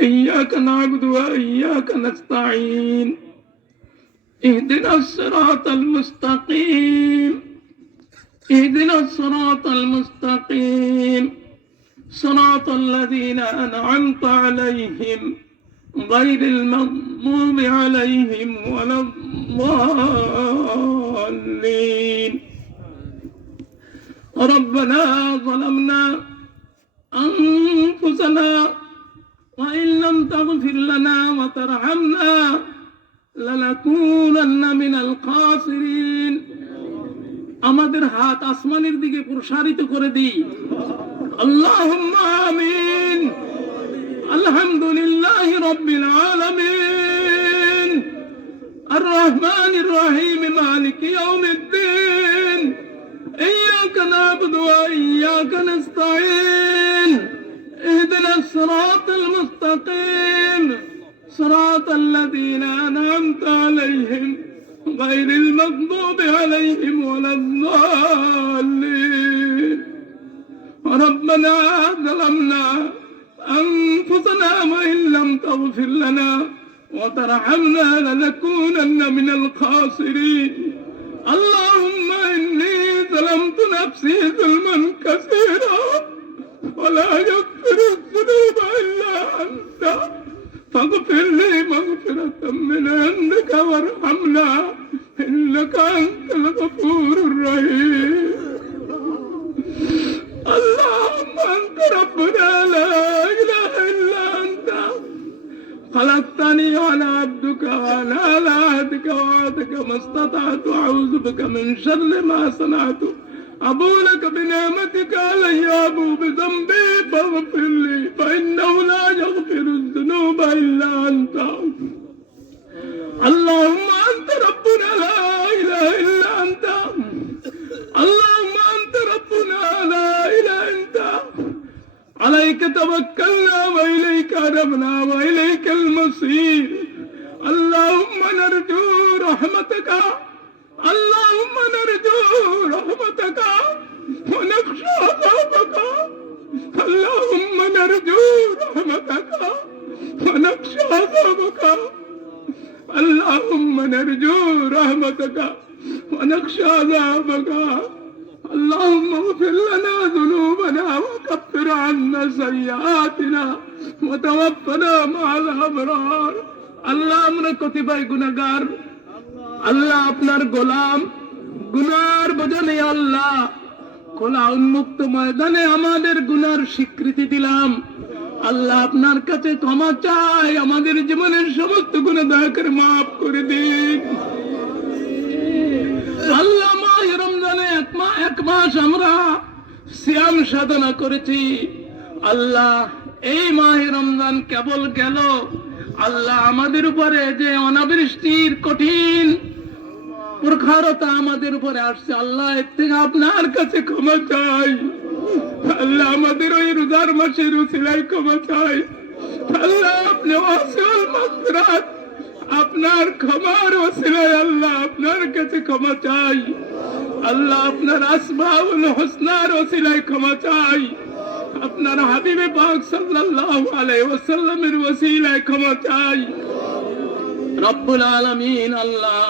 إياك نعبد وإياك نستعين اهدنا الصراط المستقيم اهدنا الصراط المستقيم صراط الذين أنعمت عليهم غير المغضوب عليهم ولا الضالين ربنا ظلمنا أنفسنا وإن لم تغفر لنا وترحمنا لنكونن من الخاسرين আমাদের হাত আসমানের দিকে প্রসারিত করে দিই আল্লাহুম্মা আমিন আলহামদুলিল্লাহি রাব্বিল আলামিন আর রহমানির রহিম মালিকি ইয়াউমিদ্দিন ইয়্যাকা না'বুদু ওয়া ইয়্যাকা নাস্তাঈন اهدنا الصراط المستقيم صراط الذين أنعمت عليهم غير المغضوب عليهم ولا الضالين ربنا ظلمنا أنفسنا وإن لم تغفر لنا وترحمنا لنكونن من الخاسرين اللهم إني ظلمت نفسي ظلما كثيرا ولا يغفر الذنوب إلا أنت فاغفر لي مغفرة من عندك وارحمنا إنك أنت الغفور الرحيم اللهم أنت ربنا لا إله إلا أنت خلقتني وأنا عبدك وأنا على عهدك ووعدك ما استطعت أعوذ بك من شر ما صنعت أبو لك بنعمتك علي أبو بذنبي فاغفر لي فإنه لا يغفر الذنوب إلا أنت اللهم أنت ربنا لا إله إلا أنت اللهم أنت ربنا لا إله إلا أنت عليك توكلنا وإليك أنبنا وإليك المصير اللهم نرجو رحمتك اللهم نرجو رحمتك ونخشى عذابك اللهم نرجو رحمتك ونخشى عذابك اللهم نرجو رحمتك ونخشى عذابك اللهم اغفر لنا ذنوبنا وكفر عنا سيئاتنا وتوفنا مع الأبرار الله আমরা কতিপয় গুনাহগার আল্লাহ আপনার গোলাম গুনার বোঝানে আল্লাহ খোলা উন্মুক্ত ময়দানে আমাদের গুনার স্বীকৃতি দিলাম আল্লাহ আপনার কাছে ক্ষমা চাই আমাদের জীবনের সমস্ত গুনাহ দয়া করে মাফ করে দিন আল্লাহ মাহে রমজানে এক মাস আমরা সিয়াম সাধনা করেছি আল্লাহ এই মাহে রমজান কেবল গেল আল্লাহ আমাদের উপরে যে অনাবৃষ্টির কঠিন প্রখরতা আমাদের উপরে আসছে আল্লাহ এর থেকে আপনার কাছে ক্ষমা চাই আল্লাহ আমাদের ওই রোজার মাসের উসিলায় ক্ষমা চাই আল্লাহ আপনি ওয়াসিউল মাগফিরাত আপনার ক্ষমার ওসিলায় আল্লাহ আপনার কাছে ক্ষমা চাই আল্লাহ আপনার আসমাউল হুসনার ওসিলায় ক্ষমা চাই আপনার হাবিবে পাক সাল্লাল্লাহু আলাইহি ওয়াসাল্লামের ওসিলায় ক্ষমা চাই রব্বুল আলামিন আল্লাহ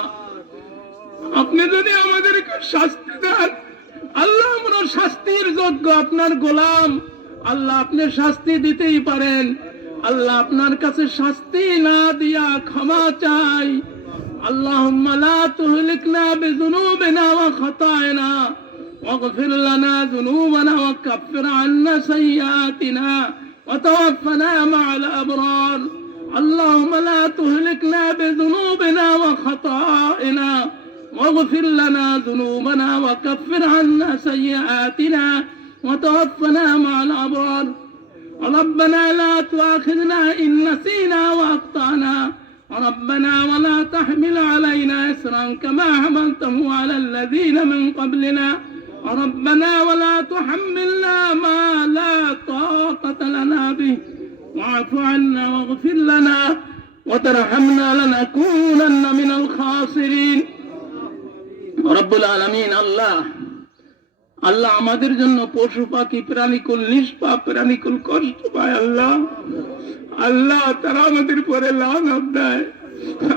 আপনি যদি আমাদেরকে শাস্তি দেন আল্লাহ আমরা শাস্তির যোগ্য আপনার গোলাম আল্লাহ আপনি শাস্তি দিতেই পারেন আল্লাহ আপনার কাছে শাস্তি না দিয়া ক্ষমা চাই আল্লাহুম্মা লা তুহলিকনা বিযুনুবিনা ওয়া খাতায়না واغفر لنا ذنوبنا وكفر عنا سيئاتنا وتوفنا مع الأبرار اللهم لا تهلكنا بذنوبنا وخطائنا واغفر لنا ذنوبنا وكفر عنا سيئاتنا وتوفنا مع الأبرار ربنا لا تؤاخذنا إن نسينا وأخطأنا ربنا ولا تحمل علينا إصرا كما حملته على الذين من قبلنا ربنا ولا تحملنا ما لا طاقة لنا به واعف عنا واغفر لنا وترحمنا لنكونن من الخاسرين رب العالمين الله আল্লাহ আমাদের জন্য পশু পাখি প্রাণীকুল নিষ্পাপ প্রাণীকুল কষ্ট পায় আল্লাহ আল্লাহ তারা আমাদের পরে লানত দেয়।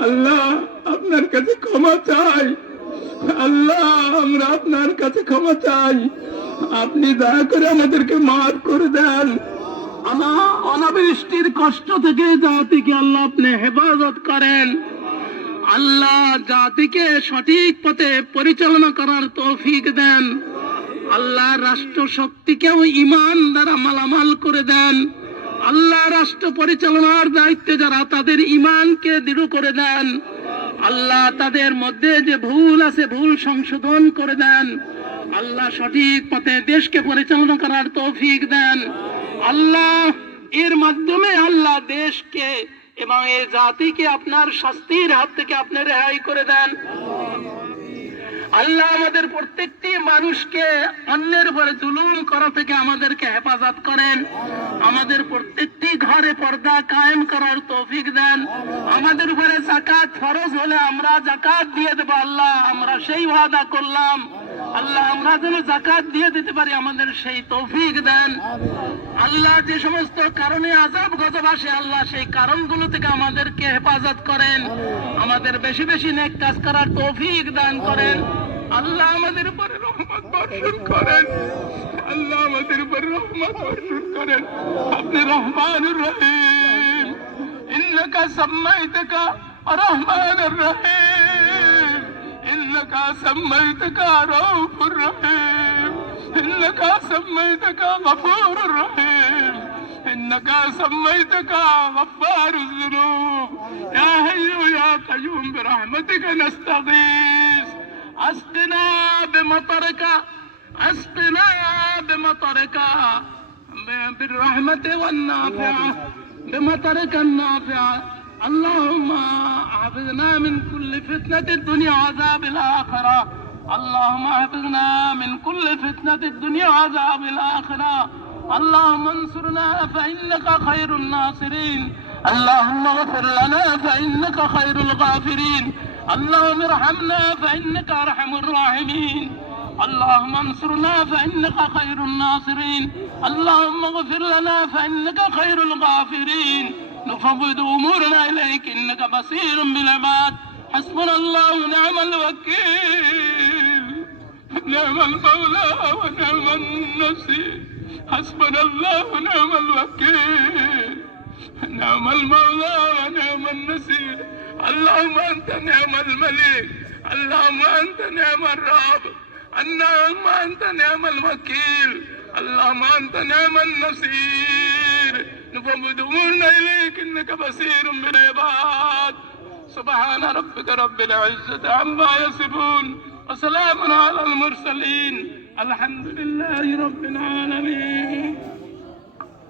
আল্লাহ আপনার কাছে ক্ষমা চাই, আল্লাহ আমরা আপনার কাছে ক্ষমা চাই, আপনি দয়া করে আমাদেরকে মাফ করে দেন। অনাবৃষ্টির কষ্ট থেকে জাতিকে আল্লাহ আপনি হেফাজত করেন। আল্লাহ জাতিকে সঠিক পথে পরিচালনা করার তৌফিক দেন। আল্লাহ রাষ্ট্র শক্তিকেও ঈমান দ্বারা মালামাল করে দেন। আল্লাহ রাষ্ট্র পরিচালনার দায়িত্বে যারা তাদের ঈমানকে দৃঢ় করে দেন। আল্লাহ তাদের মধ্যে যে ভুল আছে ভুল সংশোধন করে দেন। আল্লাহ সঠিক পথে দেশকে পরিচালনা করার তৌফিক দেন। আল্লাহ এর মাধ্যমে আল্লাহ দেশকে এবং এই জাতিকে আপনার শাস্তির হাত থেকে আপনি রেহাই করে দেন। আল্লাহ আমাদের প্রত্যেকটি মানুষকে অন্যের উপরে জুলুম করা থেকে আমাদেরকে হেফাজত করেন। আমাদের প্রত্যেকটি ঘরে পর্দা কায়েম করার তৌফিক দেন। আমাদের উপরে যাকাত ফরজ হলে আমরা যাকাত দিয়ে দেব। আল্লাহ আমরা সেই ওয়াদা করলাম, আল্লাহ আমরা যেন যাকাত দিয়ে দিতে পারি, আমাদের সেই তৌফিক দেন। আল্লাহ যে সমস্ত কারণে আযাব গজব আসে আল্লাহ সেই কারণগুলো থেকে আমাদেরকে হেফাজত করেন। আমাদের বেশি বেশি নেক কাজ করার তৌফিক দান করেন। আল্লাহ আমাদের উপরে রহমত বর্ষণ করেন। আল্লাহ আমাদের উপরে রহমত বর্ষণ করেন। আপনি রহমানুর রহিম, ইন্নাকা সাম্মাইতাকা রহমানুর রহিম, ইন্নাকা সাম্মাইতাকা রাউফুর রহিম, ইন্নাকা সাম্মাইতাকা গফুরুর রহিম, ইন্নাকা সাম্মাইতাকা গফফারুয যুনুব, ইয়া হাইয়্যু ইয়া কাইয়্যুম বিরহমাতিকা নাস্তাগীস, আসকিনা বিমাতারিকা, আসকিনা বিমাতারিকা بالرحمة والنافعة بمطرك النافعة. اللهم احفظنا من كل فتنة الدنيا وعذاب الآخرة. اللهم احفظنا من كل فتنة الدنيا وعذاب الآخرة. اللهم انصرنا فإنك خير الناصرين. اللهم اغفر لنا فإنك خير الغافرين. اللهم ارحمنا فإنك أرحم الراحمين. اللهم انصرنا فإنك خير الناصرين. اللهم اغفر لنا فإنك خير الغافرين. نفوض أمورنا إليك إنك بصير بالعباد. حسبنا الله ونعم الوكيل، نعم المولى ونعم النصير. حسبنا الله ونعم الوكيل، نعم المولى ونعم النصير. اللهم أنت نعم الملك، اللهم أنت نعم الرب، اللهم أنت نعم الوكيل، اللهم أنت نعم النصير. نفوض أمورنا إليك إنك بصير بالعباد. سبحان ربك رب العزة عما يصفون وسلام على المرسلين. الحمد لله رب العالمين.